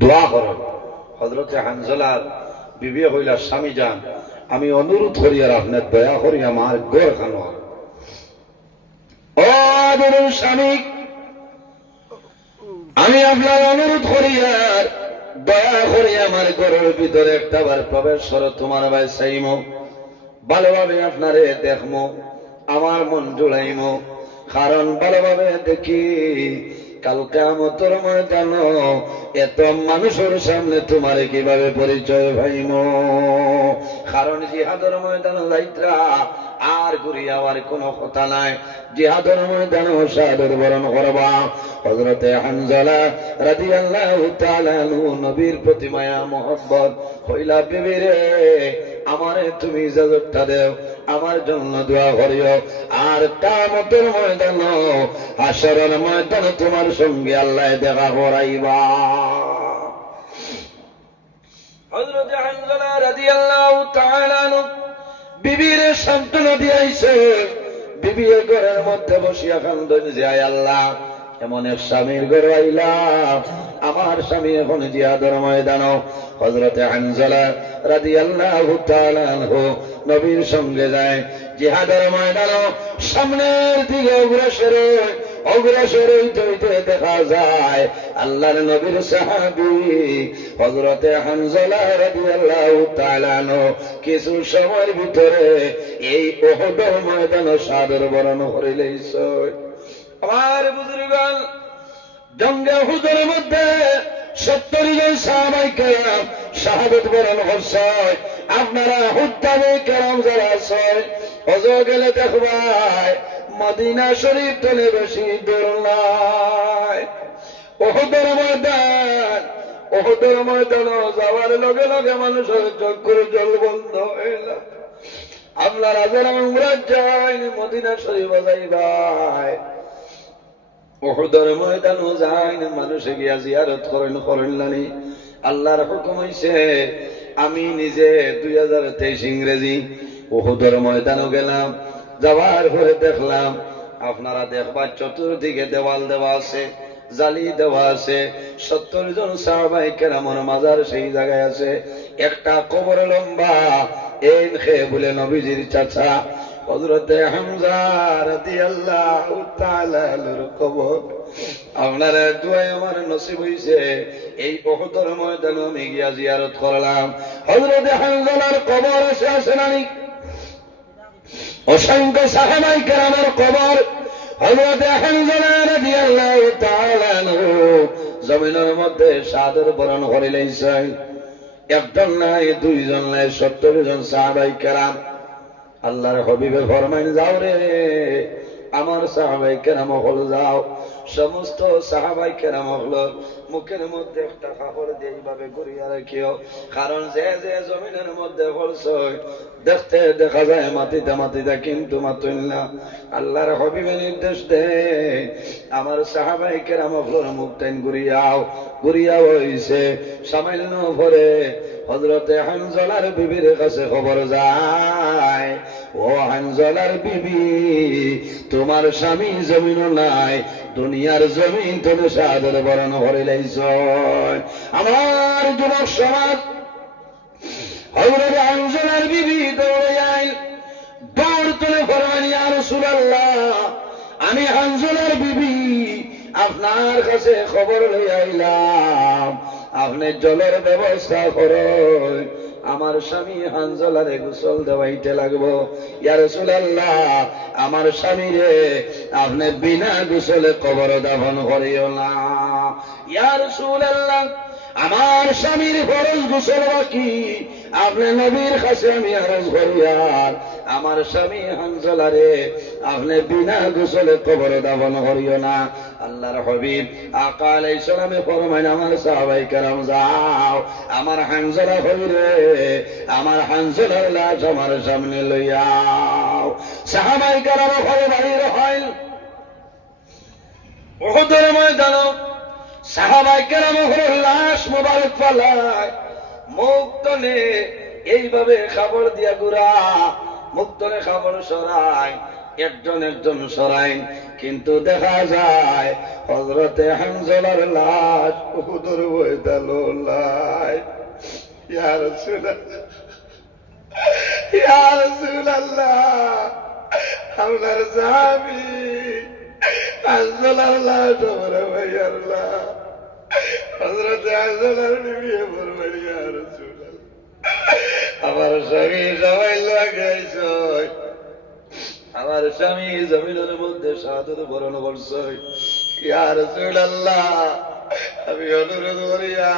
দোয়া করেন। হযরতে হানজালার বিবি হইলা, স্বামী যান, আমি অনুরোধ করি আর আপনার দয়া করি আমার ঘর খানো। ও আদরের স্বামী, আমি আপনার অনুরোধ করি আর দয়া করি আমার ঘরের ভিতরে একটা বার প্রবেশ করো, তোমার ভাই চাইমো, ভালোভাবে আপনারে দেখমো, আমার মন জুড়াইমো। কারণ ভালোভাবে দেখি কাল কিয়ামতের ময়দানে এত মানুষের সামনে তোমারে কিভাবে পরিচয় পাইমো। কারণ জিহাদের ময়দানে যাইত্রা আর ঘুরিয়া আবার কোনো কথা নাই। জিহাদের ময়দানে শাহাদাত বরণ করবা। হযরতে হানজালা রাদিয়াল্লাহু তাআলা আনহু নবীর প্রতি মায়া মহব্বত কইলা, বিবি রে আমারে তুমি ইজাজতটা দেও, আমার জন্য দোয়া করিও। আর কিয়ামতের ময়দানে হাশরের ময়দানে তোমার সঙ্গে আল্লাহ দেখা করাইবা। হযরত হানজালা রাদিয়াল্লাহু তাআলা আনহু বিবির সান্ত্বনা দিয়েছে। বিবি ঘরের মধ্যে বসিয়া কান্দন যে, আয় আল্লাহ, এমন এক স্বামীর ঘর আইলাম, আমার স্বামী এখন জিহাদের ময়দানে। হযরতে হানজালা রাদিয়াল্লাহু তাআলা আনহু নবীর সঙ্গে যায় জিহাদের ময়দানে। সামনের দিকে অগ্রসর হইতে দেখা যায় আল্লাহর নবীর সাহাবী হযরতে হানজালা রাদিয়াল্লাহু তাআলা আনহু কিছু সময়ের ভিতরে এই উহুদের ময়দানে শাহাদাত বরণ করে লইছে। আমার বুজুর্গগণ, জঙ্গে উহুদের মধ্যে 70 জন সাহাবায়ে কেরাম শাহাদাত বরণ করছে। আপনারা হুদ্দায়ে কেরাম যারা আছে ওজো গেলে দেখবাই মদিনা শরীফ তলে বেশি দূর নাই। উহুদের ময়দানে যাওয়ার লগে লগে মানুষের চক্ষুর জল বন্ধ হইল। আপনারা যারা উমরা যান মদিনা শরীফ যাইবাই, উহুদের ময়দানে যান, মানুষে গিয়া জিয়ারত করেন নানি। আল্লাহর হুকুম হইছে, আমি নিজে 2023 ইংরেজি উহুদের ময়দানে গেলাম। যাওয়ার পরে দেখলাম, আপনারা দেখবার চতুর্দিকে দেওয়াল দেওয়া আছে, জালি দেওয়া আছে। 70 জন সাহাবায়ে কেরামের মাজার সেই জায়গায় আছে। একটা কবর লম্বা, এন খে বলে নবীজির চাচা হযরতে হামজা রাদিয়াল্লাহু তাআলা আনহুর কবর। আপনারা দুয়ায় আমার নসিব হইছে, এই উহুদের ময়দানে আমি গিয়া জিয়ারত করলাম। হযরতে হামজার কবর আছে নানি, অসংখ্য সাহাবায়ে কেরামের কবর। হযরতে হানজালা রাদিয়াল্লাহু তাআলা আনহু জমিনের মধ্যে শাহাদাত বরণ করে লইছেন। একজন নাই, দুইজন নাই, 70 জন সাহাবায়ে কেরাম। আল্লাহর হাবিবে ফরমাইন, যাও রে আমার সাহাবায়ে কেরাম হল, যাও। সমস্ত সাহাবায়ে কেরাম হল মুখের মধ্যে একটা কাপড় দিয়ে এইভাবে ঘুরিয়ে রাখিও। কারণ যে যে জমিনের মধ্যে ফলছে দেখতে দেখা যায় মাটিতে, কিন্তু মাতুল না। আল্লাহর হাবিবে নির্দেশ দে, আমার সাহাবায়ে কেরাম হল মুখ টাইন ঘুরিয়া হইছে। সামান্য পরে হযরতে হানজালার বিবির কাছে খবর যায়, ও হানজালার বিবি, তোমার স্বামী জমিনও নাই, দুনিয়ার জমিন তুমি শাহাদাত বরণ করে লাইছ। আমার যুবক সমাজ, হযরতে হানজালার বিবি দৌড়ে আইল, দৌড় তুলে ফরমান, ইয়া রাসূলুল্লাহ, আমি হানজালার বিবি আপনার কাছে খবর লই আইলাম, আপনি জলের ব্যবস্থা করুন, আমার স্বামী হানজালারে গোসল দেওয়াইতে লাগবো। ইয়া রাসূলুল্লাহ, আমার স্বামী রে আপনি বিনা গোসলে কবর দাফন করিও না। ইয়া রাসূলুল্লাহ, আমার স্বামীর ফরজ গোসল বাকি, আপনি নবীর কাছে আমি আরজ করি, আর আমার স্বামী হানজালারে আপনি বিনা গোসলে কবর দাফন করিও না। আল্লাহর হাবিব আকা আলাইহিস সালামে ফরমাইন, আমার সাহাবায়ে কেরাম যাও, আমার হানজালা হইরে, আমার হানজালার লাশ আমার সামনে লইয়াও। সাহাবায়ে কেরাম ঘরে বাইরে হইল। উহুদের ময়দানে সাহাবায়ে কেরাম ঘরের লাশ মোবারক পালায়, মুখ তলে এইভাবে খাবার দিয়া গুড়া, মুখ তলে খাবার সরাই, একজন একজন সরাই। কিন্তু দেখা যায় হযরতে হানজালার লাশ উহুদের ময়দানে লাই। ইয়া রাসূলুল্লাহ, ইয়া রাসূলুল্লাহ, আপনার সাহাবী হানজালার লাশ ওরে ভাইয়ার লাশ হযরতে হানজালার বিবি বলবেন, ইয়া রাসূলুল্লাহ, আমার স্বামী সবাই লাগাইছে, আমার স্বামী জমিনের মধ্যে শাহাদাত বরণ করছে। ইয়া রাসূলুল্লাহ, আমি অনুরোধ করিয়া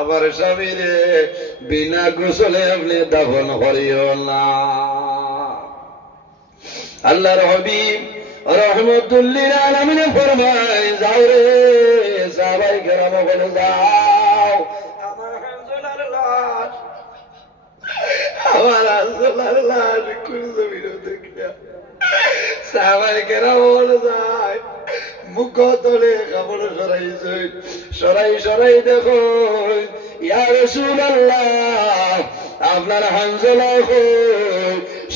আমার স্বামীরে বিনা গোসলে আপনি দাফন করিও না। আল্লাহর হাবিব রাহমাতুল লিল আলামিন ফরমায়, যাও রে সাহাবায়ে কেরাম বলে যাও, আমার হানজালার লাশ, আমার হানজালার লাশ কোন জমিনে দেখিয়া সাহাবায়ে কেরাম বলে যায়, মুখ তোলে কাপড় সরাইছে, সরাই সরাই দেখো, ইয়া রাসূলুল্লাহ, আপনার হানজালা কই?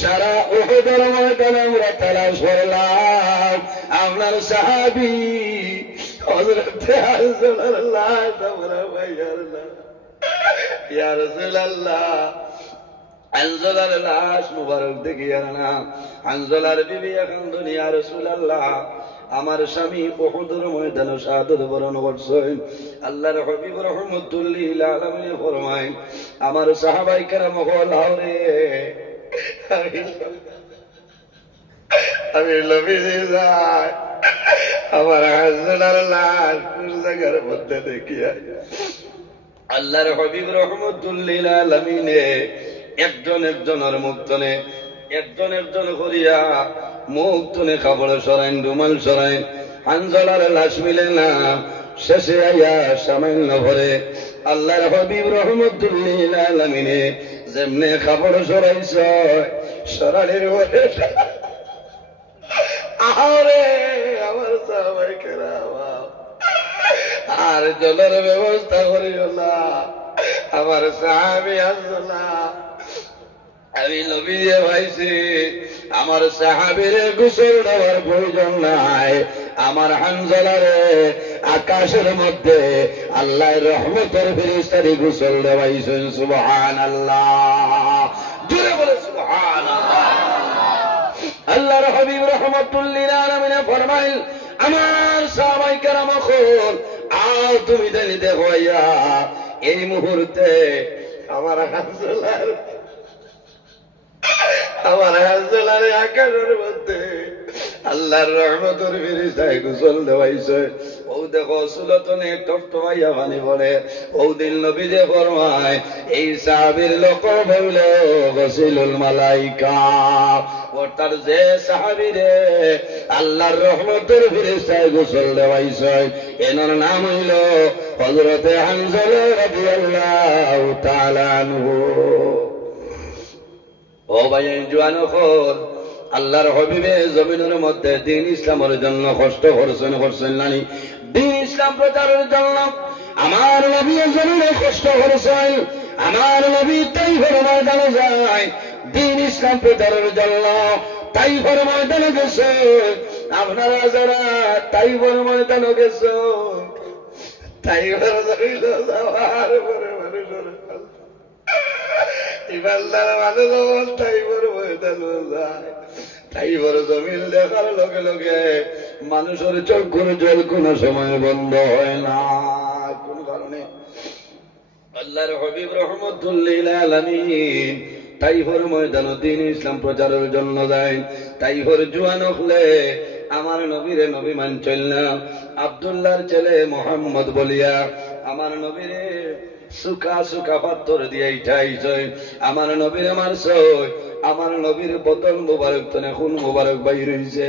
সারা উহুদের ময়দানে আমরা তালাশ করলাম, আপনার সাহাবী হযরতে হানজালার লাশ আমরা পাইলাম না। ইয়া রাসূলুল্লাহ, হানজালার লাশ মুবারক দেখিয়া না, হানজালার বিবি এখন দুনিয়া, রাসূলুল্লাহ, আমার স্বামী উহুদের ময়দানে শাহাদাত বরণ করছেন। আল্লাহর হাবিব রাহমাতুল লিল আলামিন ফরমায়, আমার সাহাবায়ে কেরাম বলাও রে, আমি নবীজি যাই, আমার হানজালার লাশ কোন জায়গার মধ্যে দেখিয়া। আল্লাহর হাবিব রাহমাতুল লিল আলামিন একজন একজনের মুখ তনে, একজন একজন করিয়া মুখ তনে কাপড় সরাইন, রুমাল সরাইন, হানজালার লাশ মিলে না। শেষে আইয়া সামান্য ভরে আল্লাহর হাবিব রাহমাতুল লিল আলামিন যেমনে কাপড় সরাইছ, সরালের ভরে আরে আমার সাহাবায়ে কেরাম আর জলের ব্যবস্থা করিও না, আমার সাহাবী হানজালা, আমি নবীজি ভাইছি, আমার সাহাবীর গোসল দেওয়ার প্রয়োজন নাই, আমার হানজালারে আকাশের মধ্যে আল্লাহর রহমতের ফেরেশতারে গোসল দেওয়াইছেন। সুবহানাল্লাহ, জোরে বলে সুবহানাল্লাহ। আল্লাহর হাবিব রাহমাতুল লিল আলামিন ফরমাইল, আমার সাহাবায়ে কেরাম কল, আও তুমি জানি দেখো ইয়া এই মুহূর্তে আমার হানজালার, আমার হানজালারে আকাশের মধ্যে আল্লাহর রহমতের ফেরেশতায় গোসল দেওয়াইছে। ও দেখো সুলতনে টপটপাইয়া পানি পড়ে। ও দিন নবীজি ফরমায়, এই সাহাবীর লোক হইল গসিলুল মালাইকা, অর্থাৎ যে সাহাবীরে আল্লাহর রহমতের ফেরেশতায় গোসল দেওয়াইছে, এনার নাম হইল হযরতে হানজালা রাদিয়াল্লাহু তাআলা আনহু। ও ভাই জওয়ানো খোর, আল্লাহর হাবিবে জমিনের মধ্যে দ্বীন ইসলামের জন্য কষ্ট করছেন নানি? দ্বীন ইসলাম প্রচারের জন্য আমার নবী জমিনে কষ্ট করছেন। আমার নবী তাইফের ময়দানে যায় দ্বীন ইসলাম প্রচারের জন্য, তাইফের ময়দানে গেছে। আপনারা যারা তাইফের ময়দানে গেছে, তাইফের জমিনে যাওয়ার পরে মানুষের ইমানদার মানুষ তাইফের ময়দানে যায়, তাইফের জমিন দেখার লগে লগে মানুষের চক্ষুর জল কোন সময় বন্ধ হয় না। কোন কারণে? আল্লাহর হাবিব রাহমাতুল লিল আলামিন তাইফের ময়দানে দ্বীন ইসলাম প্রচারের জন্য যায়। তাইফের জুয়ান হলে আমার নবীরে নবী মানছিল না। আব্দুল্লাহর ছেলে মোহাম্মদ বলিয়া আমার নবীরে সুকা সুকা পাথর দিয়ে ইঠাইছে, আমার নবীরে মারছে। আমার নবীর বদল মুবারক তনে খুন মুবারক বাইর হইছে।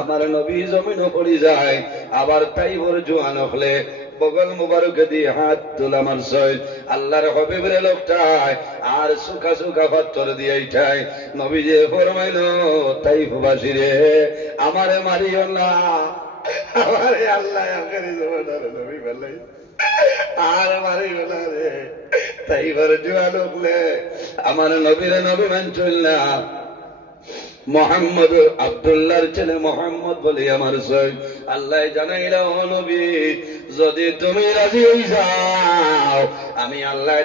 আমার নবী জমিনে পড়ি যায়। আবার তাইফের জুয়ান হলে বগল মুবারক দিয়ে হাত তোলা মারছে। আল্লাহর হাবিবের লোকটায় আর সুকা সুকা পাথর দিয়ে ইঠায়। নবীজি ফরমাইল, তাইফবাসী রে আমারে মারিও না, আমারে আল্লাহ আখেরি জামানার নবী বলে আর মারিও না রে। তাইফের জুয়ান হলে আমার নবীরে নবী মানছিল না। মোহাম্মদ আব্দুল্লাহর ছেলে মোহাম্মদ বলে আমার সই। আল্লাহ জানাইল, ও নবী, যদি তুমি রাজি হই যাও, আমি আল্লাহ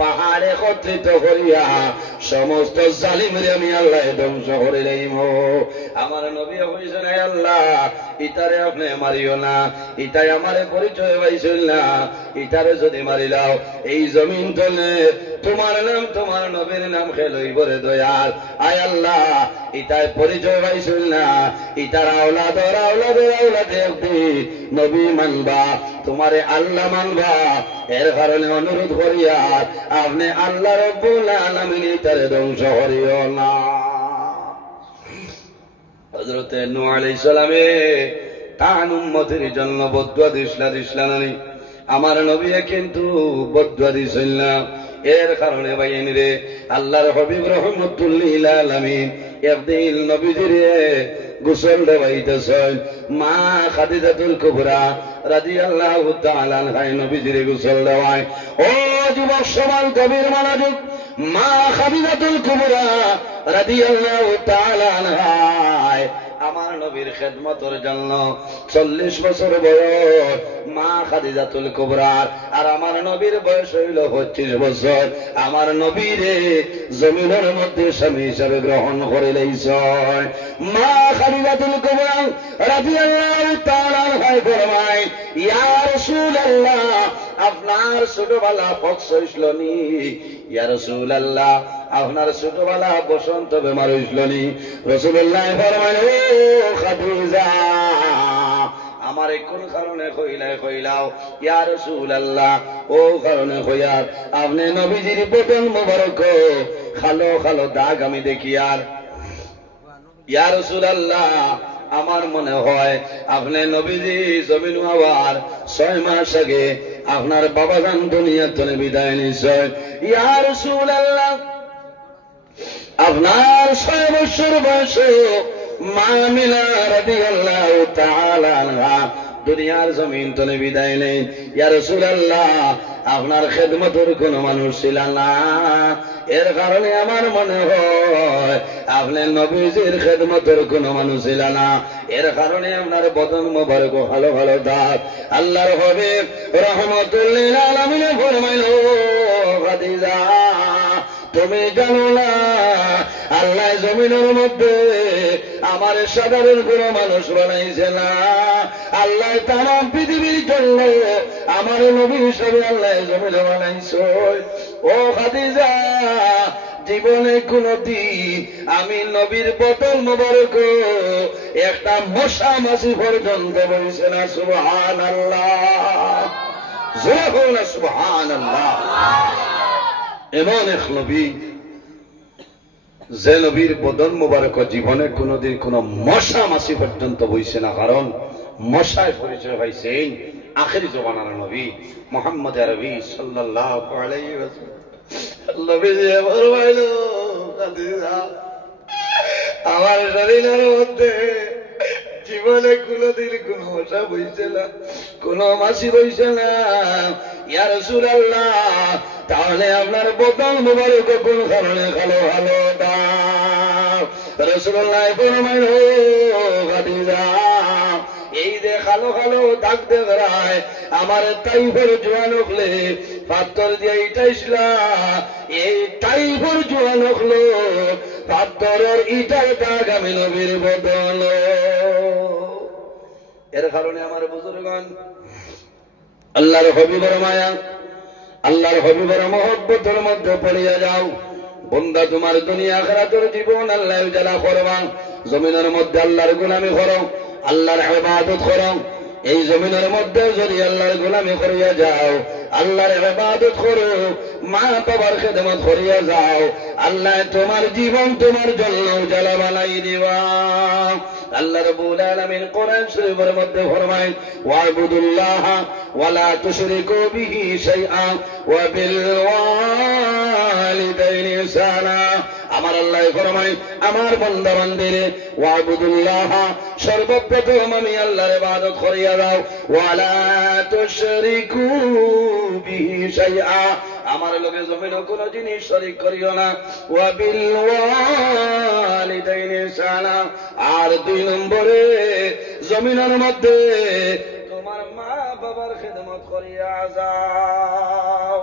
পাহাড়ে একত্রিত করিয়া সমস্ত জালিমরে আমি আল্লাহ ধ্বংস করে দেব। আমার নবী হইছেন, আল্লাহ ইতারে আপনি মারিও না, ইটাই আমারে পরিচয় পাইছিল না, ইটারে যদি মারিলাও এই জমিন তলে তোমার নাম তোমার নবীর নাম খেলই বলে দয়াল। আয় আল্লাহ, ইটায় পরিচয় পাইছিল না, ইটার আওলাদের আওলাদের আওলাদে নবী মানবা, তোমারে আল্লাহ মানবা। এর কারণে অনুরোধ করিয়া আপনি আল্লাহ রব্বুল আলামিন ইটারে ধ্বংস করিও না। হযরত নূহ আলাইহিস সালামে তার উম্মতের জন্য বদদুয়া দিছিলেন, আমার নবী কিন্তু বদদুয়া দিছিল না। এর কারণে ভাইয়েন রে, আল্লাহর হাবিব রাহমাতুল লিল আলামিন একদিন নবীজিরে গোসল দেওয়াইতেছেন। মা খাদিজাতুল কুবরা রাদিয়াল্লাহু তাআলা আনহা নবীজিরে গোসল দেওয়ায়। ও যুবক সমাজ গভীর মনোযোগ, মা খাদিজাতুল কুবরা রাদিয়াল্লাহু তাআলা আনহা আমার নবীর খেদমতের জন্য 40 বছর বয়স মা খাদিজাতুল কুবরার, আর আমার নবীর বয়স হইল 25 বছর। আমার নবীরে জমিনের মধ্যে স্বামী হিসাবে গ্রহণ করে লইছেন। মা খাদিজাতুল কুবরা রাদিয়াল্লাহু তাআলা আনহা ফরমায়, ইয়া রাসূলুল্লাহ, আপনার ছোটবেলা পক্স হইছিল নি? ইয়া রাসূলুল্লাহ, আপনার ছোটবেলা বসন্ত বেমার হইছিল নি? রাসূলুল্লাহ ফরমায়, ও খাদিজা, আমার কোন কারণে কইলাও? ইয়া রাসূলুল্লাহ, ও কারণে কইয়ার আপনি নবীজির বদন মোবারক খালো খালো দাগ আমি দেখি। আর ইয়া রাসূলুল্লাহ, আমার মনে হয় আপনি নবীজি জমিন হওয়ার 6 মাস আগে আপনার বাবা জান দুনিয়া থেকে বিদায় নিছেন। ইয়া রাসূলুল্লাহ, আপনার 6 বছর বয়সে মা আমিনা রাদিয়াল্লাহু তাআলা আনহা দুনিয়ার জমিন থেকে বিদায় নেন। ইয়া রাসূলুল্লাহ, আপনার খেদমতের কোন মানুষ ছিল না, এর কারণে আমার মনে হয় আপনি নবীজির খেদমতের কোন মানুষ ছিল না, এর কারণে আপনার বদন মোবারক ভালো ভালো দাঁত। আল্লাহর হাবিব রাহমাতুল লিল আলামিন ফরমাইল, খাদিজা, তুমি জানো না আল্লাহ জমিনের মধ্যে আমার সাধারণ কোন মানুষ বানাইছে না, আল্লাহ তামাম পৃথিবীর জন্য আমার নবী হিসাবে আল্লাহ জমিনে বানাইছে। ও খাদিজা, জীবনে কোনদিন আমি নবীর বদন মোবারক একটা মশা মাছি পর্যন্ত বলছে না। সুবহানাল্লাহ, জোরে বলুন সুবহানাল্লাহ। এমন এক নবী যে নবীর বদন মোবারক জীবনে কোনদিন কোন মশা মাছি পর্যন্ত বইছে না, কারণ মশায় পরিচয় পাইছেন আখেরি জমানার নবী মুহাম্মদ আরবি সাল্লাল্লাহু আলাইহি ওয়াসাল্লাম। নবীজি ফরমাইল, খাদিজা, আমার শরীরের মধ্যে জীবনে কোনদিন কোন মশা বইছে না, কোন মাছি বইছে না। ইয়া রাসূলুল্লাহ, তাহলে আপনার বদন মোবারক কোন কারণে কালো ভালো দাও? রাসূলুল্লাহ ফরমাইল, খাদিজা, এই যে কালো কালো দাগ দেখায় আমার টাইফের জোয়ান হলে পাথর দিয়ে ইটাইছিলা, এই টাইফের জোয়ান হলো পাথরের ইটার দাগ আমি নবীর বদন। এর কারণে আমার বুজুর্গণ, আল্লাহর হাবিবের মায়া, আল্লাহর হাবিবের মহব্বতের মধ্যে পড়িয়া যাও। বন্দা, তোমার দুনিয়া আখিরাতের জীবন আল্লাহ উজালা করবা। জমিনের মধ্যে আল্লাহর গোলামি করো, আল্লাহর ইবাদত করো। এই জমিনের মধ্যে যদি আল্লাহর গোলামি করিয়া যাও, আল্লাহর ইবাদত করো, মা বাবার খেদমত করিয়া যাও, আল্লাহ তোমার জীবন তোমার জন্য উজালা বানাই দিবা। আল্লাহ রাব্বুল আলামিন কোরআন শরীফের মধ্যে ফরমায়, ওয়াবুদুল্লাহ ওয়া লা তুশরিকু বিহি শাইআ ওয়া বিল ওয়ালিদাইনি ইহসানা। আমার আল্লাহ ফরমায়, আমার বান্দা বান্দীরে ওয়াবুদুল্লাহ, সর্বপ্রথম আমি আল্লাহর ইবাদত করিয়া দাও, ওয়া লা তুশরিকু বিহি শাইআ, আমার লগে জমিনে কোনো জিনিস শরীক করিও না। ওয়া বিল ওয়ালিদাইনি ইহসানা, আর 2 নম্বরে জমিনের মধ্যে তোমার মা বাবার খেদমত করিয়া যাও।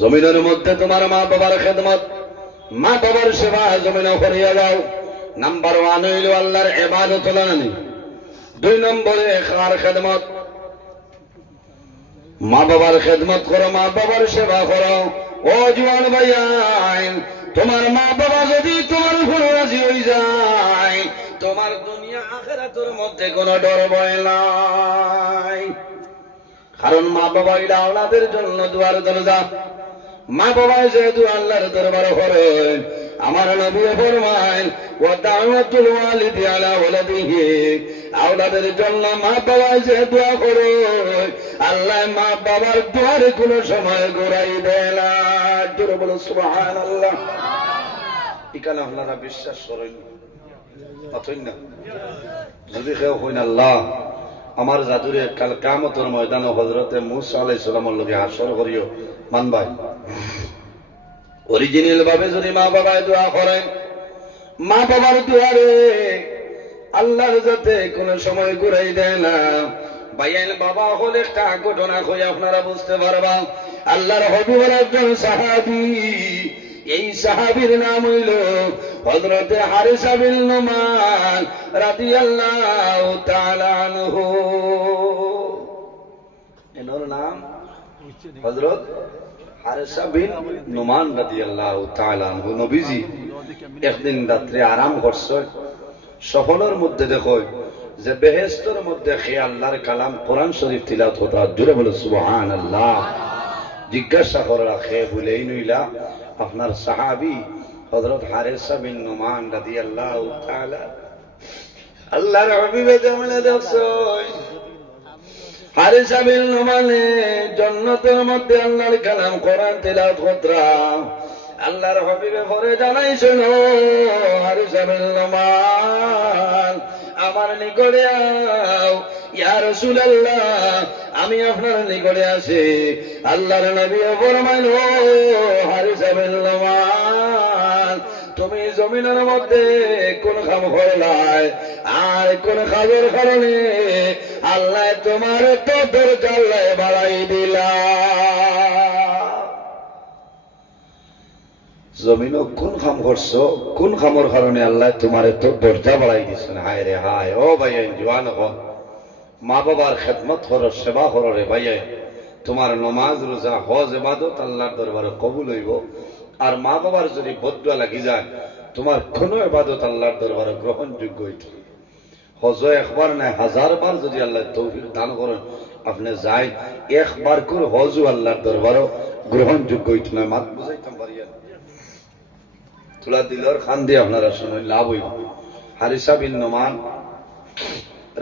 জমিনের মধ্যে তোমার মা বাবার খেদমত, মা বাবার সেবা জমিনে করিয়া যাও। নাম্বার 1 হইল আল্লাহর ইবাদত লানি। 2 নম্বরে কার খেদমত? মা বাবার খেদমত করো, মা বাবার সেবা করো। ও জওয়ান ভাইয়ান, তোমার মা বাবা যদি তোমার উপর রাজি হয়ে যায়, তোমার দুনিয়া আখিরাতের মধ্যে কোনো ডর ভয় নাই। কারণ মা বাবা এটা আওলাদের জন্য দুয়ার দরজা। মা বাবা যেহেতু আল্লাহর দরবারে করেন, আমার নবী ফরমায় ওয়া দাওয়াতুল ওয়ালিদি আলা ওয়ালাদিহি, আওলাদের জন্য মা বাবা যে দোয়া করে, আল্লাহ মা বাবার দোয়ারে কোনো সময় ঘুরাই দেয় না। জোরে বলো সুবহানাল্লাহ। এখানে আপনারা বিশ্বাস করেন অথই না? যদি কেউ কইন আল্লাহ আমার জাদুরে কাল কিয়ামতের ময়দানে হযরতে মূসা আলাইহিস সালামের লগে হাসর করিও, মানবাই? অরিজিনাল ভাবে যদি মা বাবায় দোয়া করেন, মা বাবার দোয়ারে আল্লাহর যাতে কোনো সময় ঘুরাই দেয় না। ভাইয়ান বাবা হলে একটা ঘটনা কই আপনারা বুঝতে পারবা। আল্লাহর হাবিবের একজন সাহাবী, এই সাহাবীর নাম হইল হযরতে হারিসা বিন নুমান রাদিয়াল্লাহু তাআলা আনহু। এনার নাম হযরত হারিসা বিন নুমান রাদিয়াল্লাহু তাআলা আনহু। নবীজি একদিন রাত্রে আরাম করছে, সফলের মধ্যে দেখো যে বেহেশতের মধ্যে খে আল্লাহর কালাম কোরআন শরীফ তিলাওয়াত হতো। জোরে বলো সুবহানাল্লাহ। জিজ্ঞাসা করে রাখে বলেই নইলা আপনার সাহাবী হযরত হারিসা বিন নুমান রাদিয়াল্লাহু তাআলা আল্লাহর হাবিবে জামানে দেখছো, হারিসা বিন নুমানে জান্নাতের মধ্যে আল্লাহর কালাম কোরআন তিলাওয়াত করতরা। আল্লাহর হাবিবে পরে জানাইছেন, ও হারিসা বিন নুমান আমার নিকটে আও। ইয়া রাসূলুল্লাহ, আমি আপনার নিকটে আছি। আল্লাহর নবী ফরমাইল, ও হারিসা বিন নুমান, তুমি জমিনের মধ্যে কোন কাম করলাই, আর কোন কাজের কারণে আল্লাহ তোমার তো দরজা আল্লাহ বাড়াই দিলা। জমিন কোন কাম করছো, কোন কামর কারণে আল্লাহ তোমার তো দরজা বাড়াই দিচ্ছেন? হায় রে হায়। ও ভাই জওয়ান হন, মা বাবার খেদমত করো, সেবা করো রে ভাই। তোমার নমাজ রোজা হজ ইবাদত আল্লাহর দরবারে কবুল হইব। আর মা বাবার যদি বদদুয়া লাগি যায়, তোমার কোনো ইবাদত আল্লাহর দরবারে গ্রহণযোগ্য হইত। হজ একবার নাই 1000 বার যদি আল্লাহ তৌফিক দান করেন, আপনি যাই একবার করে হজও আল্লাহর দরবারে গ্রহণযোগ্য হইত না। মাত বুঝাইতাম পারিয়া তোলা দিলর খান দিয়ে আপনারা শুনুন, লাভ হইব। হারিসা বিন নুমান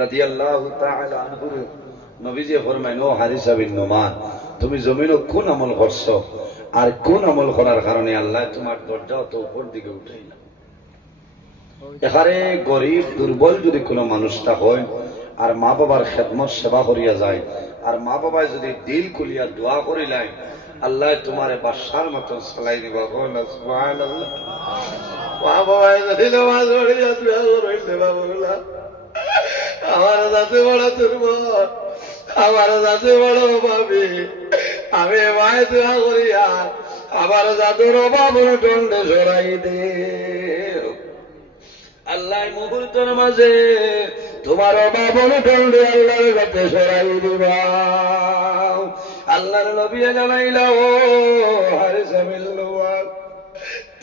রাদিয়াল্লাহু তাআলা আনহু নবীজি ফরমাইন, ও হারিসা বিন নুমান, তুমি জমিনে কোন আমল করছো, আর কোন আমল করার কারণে আল্লাহ তোমার দরজা তো উপর দিকে উঠাইল? এখানে গরিব দুর্বল যদি কোনো মানুষটা হয়, আর মা বাবার খেদমত সেবা করিয়া যায়, আর মা বাবায় যদি দিল খুলিয়া দোয়া করিলাই, আল্লাহ তোমার বাদশার মতন চালাই দিব। সুবহানাল্লাহ। মা বাবায় যদি নামাজ পড়িয়া দোয়া করিলে, বাবুলা আমার যাতে বড় দুর্বল, আমার যাতে বড় অভাবী, আমি মায় দোয়া করিয়া আমার যাদের অভাবের দণ্ডে সরাই দে। আল্লাহ মুহূর্তের মাঝে তোমার অভাবের দণ্ডে আল্লাহর কাছে সরাই দিবা। আল্লাহর নবী জানাইলা, ও হারিসা বিন নুমান,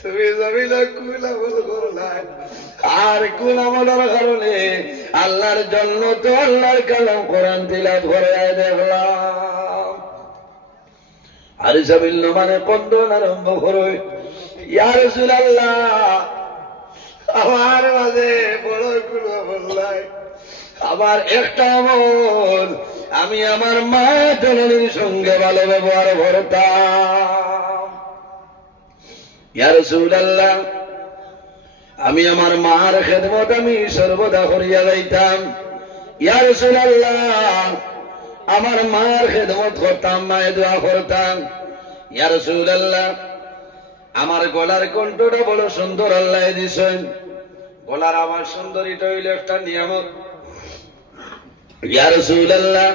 তুমি জমিনে কোন আমল করলাই, আর কোন আমলের কারণে আল্লাহর জন্য তো আল্লাহর কালাম কোরআন তিলাওয়াত করে দেখলাম। হারিসা বিন নুমানে কন্দন আরম্ভ করে, ইয়া রাসূলুল্লাহ, আমার মাঝে বড় কোনো আমল নাই, আমার একটা আমল, আমি আমার মা জননীর সঙ্গে ভালো ব্যবহার করতাম। ইয়া রাসূলুল্লাহ, আমি আমার মার খেদমত আমি সর্বদা করিয়া যাইতাম। ইয়া রাসূলুল্লাহ, আমার মার খেদমত করতাম, মায়ের দোয়া করতাম। ইয়া রাসূলুল্লাহ, আমার গলার কণ্ঠটা বড় সুন্দর আল্লাহ দিয়েছেন। গলার আওয়াজ সুন্দর, এটা হইল একটা নিয়ামত। ইয়া রাসূলুল্লাহ,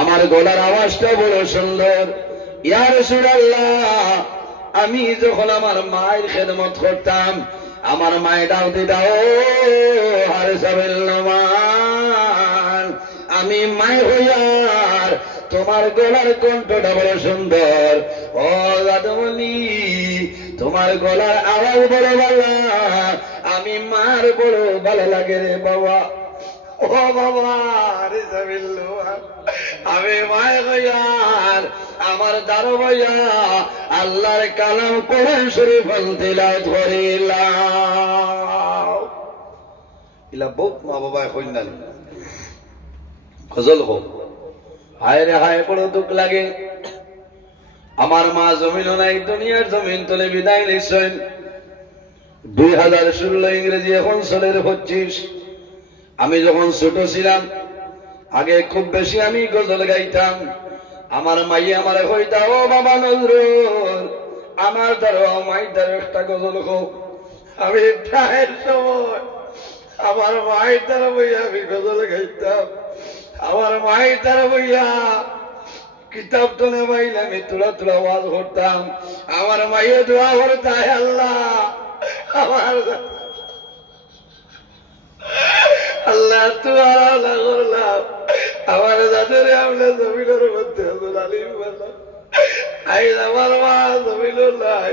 আমার গলার আওয়াজটা বড় সুন্দর। ইয়া রাসূলুল্লাহ, আমি যখন আমার মায়ের খেদমত করতাম, আমার মায়ের ডাক দিতাও হারেসা বিন নোমান, আমি মাই হইয়ার তোমার গলার কণ্ঠটা বড় সুন্দর। ও দাদমণি, তোমার গলার আওয়াজ বড় ভালো, আমি মার বড় ভালো লাগে রে বাবা। ও বাবা, আমি মায় হইয়ার আমার দারো ভাইয়া আল্লাহর কালাম কোরআন শরীফ তিলাওয়াত করিলাম। ইলা বহুত মা বাবা কইনাল গজল হোক, হায় রে হায় বড় দুঃখ লাগে। আমার মা জমিনও নাই, দুনিয়ার জমিন তলে বিদায় নিচ্ছেন। 2016 ইংরেজি, এখন চলের 25। আমি যখন ছোট ছিলাম, আগে খুব বেশি আমি গজল গাইতাম। আমার মাই আমার হইতা, ও বাবা নজরুল, আমার দ্বারা মাই দ্বারা একটা গজল হোক। আমি প্রায় সময় আমার মায়ের দ্বারা বইয়া আমি গজল গাইতাম। আমার মায়ের দ্বারা বইয়া কিতাব টনে পাইলে আমি তুলা তুলা ওয়াজ করতাম। আমার মাইয়ে দোয়া করতায়, আল্লাহ আমার আল্লাহ তুয়ালা করলাম, আমার যাদের আমরা জমিনের মধ্যে আলিম বললাম, আই আমার মা জমিন নাই,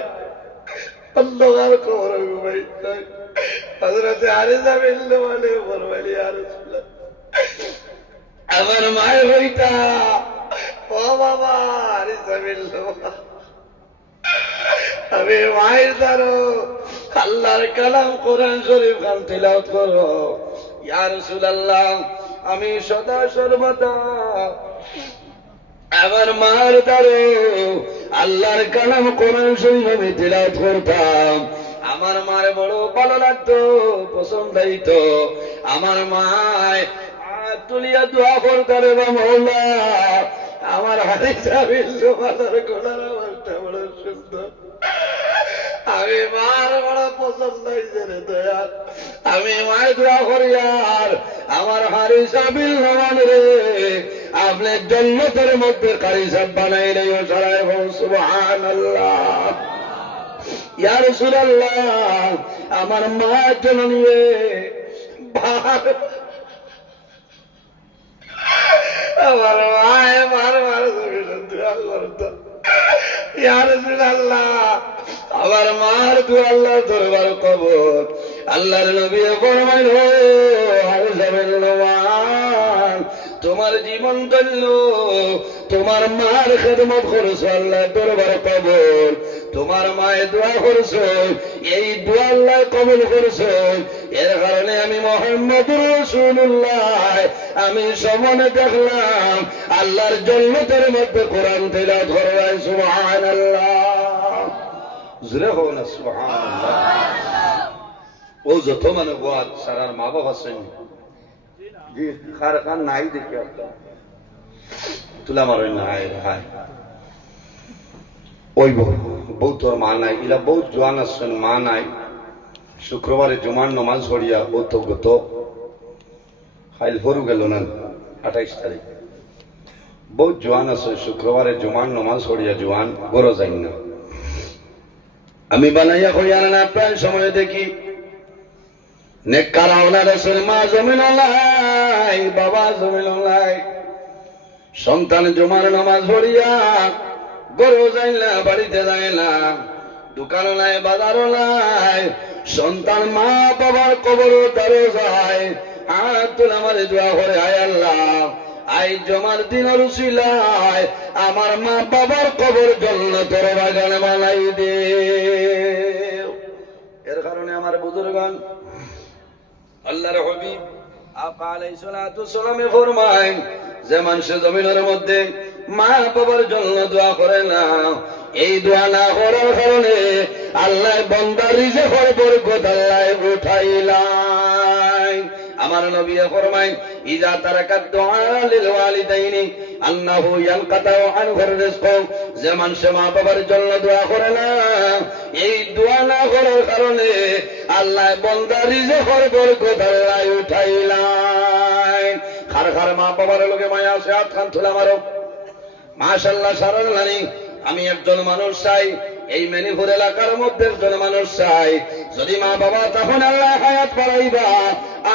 অন্ধকার খবর ঘুমাইতাম। হযরতে আরিজা বিন নোমানে বলবানি, ইয়া রাসূলুল্লাহ, আমার মায়ের হইতা, ও বাবা আরিজা বিন নোমান, আমি মায়ের দ্বারো আল্লাহর কালাম কোরআন শরীফ খান তিলাওয়াত করো। ইয়া রাসূলুল্লাহ, আমি সদা সর্বদা আমার মার দ্বারো আল্লাহর কালাম কোরআন শরীফ আমি তিলাওয়াত করতাম। আমার মার বড় ভালো লাগতো, পছন্দ হইতো। আমার মায় তুলিয়া দোয়া করতাম, রে মাওলা আমার হারিসা বিন নোমানের গলার আওয়াজটা বড় সুন্দর, আমি মার বড় পছন্দ হয়েছে রে দয়া। আমি মায়ের দোয়া করি, আর আমার হারিসা বিন নোমান রে আপনি জান্নাতের মধ্যে কারি সাহেব বানাইলে সারায় সুবহানাল্লাহ। ইয়া রাসূলুল্লাহ, আমার মা জননী আমার মায় মার মার দোয়া করত। ইয়া রাসূলুল্লাহ, আমার মার দোয়া আল্লাহর দরবার কবুল। আল্লাহর নবী ফরমাইল, হারিসা বিন নোমান, তোমার জীবন ধন্য তোমার মার খেদমত করছো, আল্লাহর দরবার কবুল। তোমার মায়ের দোয়া করছো, এই দোয়া আল্লাহ কবুল করছো। এর কারণে আমি মুহাম্মদুর রাসূলুল্লাহ আমি সামনে দেখলাম আল্লাহর জান্নাতের মধ্যে কোরআন তিলাওয়াত করায়। সুবহানাল্লাহ, জোরে হোক না সুবহানাল্লাহ। ও যত মানে গোয়া সারার মা বাবা আছেন, জি খার খান নাই দেখি আপনার তুলা মারেন না, হায় হায় ওই বউ তোর মা নাই, ইলা বউ জোয়ান আসছেন, মা নাই। শুক্রবারে জুমার নমাজ পড়িয়া ও তো গত হাইল ভরু গেল না 28 তারিখ। বউ জোয়ান আছে, শুক্রবারে জুমার নমাজ পড়িয়া জোয়ান গরো যাই না। আমি বানাইয়া কইয়া না, প্রায় সময় দেখি নেককার আওলাদ আছে, মা জমিন নাই, বাবা জমিন নাই, সন্তান জুমার নামাজ পড়িয়া গরু যাই না, বাড়িতে যায় না, দোকানও নাই, বাজারও নাই, সন্তান মা বাবার কবর দ্বারে যায়, হাত তুলে আমার দোয়া করে, আয় আল্লাহ আই জমার দিনের উসিলায় আমার মা বাবার কবর জান্নাতের বাগানে বানাই দে। এর কারণে আমার বুজুর্গান আল্লাহর হাবিব আপা আলাইহিস সালাতু সালামে ফরমায় যে মানুষ জমিনের মধ্যে মা বাবার জন্য দোয়া করে না, এই দোয়া না করার কারণে আল্লাহ বান্দার রিজিকের বরকত আল্লাহ উঠাইলাই। আমার নবী ফরমায় ইজা তারাকাত দুআ লিল ওয়ালিদাইনি আন্নাহু ইয়ানকাতাউ আনহুর রিজক, যে মানুষ মা বাবার জন্য দোয়া করে না, এই দোয়া না করার কারণে আল্লাহ বান্দার রিজকের বরকত আল্লাহ উঠাইলাম। খার খার মা বাবার লোকে মায়া আছে, হাত খান তুলে মারো। মাশাআল্লাহ সারাল্লাহি, আমি একজন মানুষ চাই, এই মেনিপুর এলাকার মধ্যে একজন মানুষ চাই, যদি মা বাবা তখন আল্লাহ হায়াত বাড়াইবা,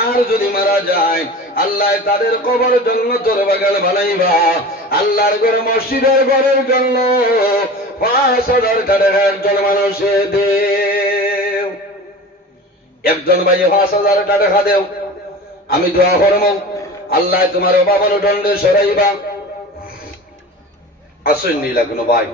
আর যদি মারা যায় আল্লাহ তাদের কবর জন্য দরবাগাল বানাইবা। আল্লাহর ঘরে মসজিদের ঘরের জন্য 5,000 টাকা একজন মানুষে দেও, একজন ভাই 5,000 টাকা দেও, আমি দোয়া করব আল্লাহ তোমার বাবার দণ্ডে সরাইবা। আসেননি লাগলো ভাই।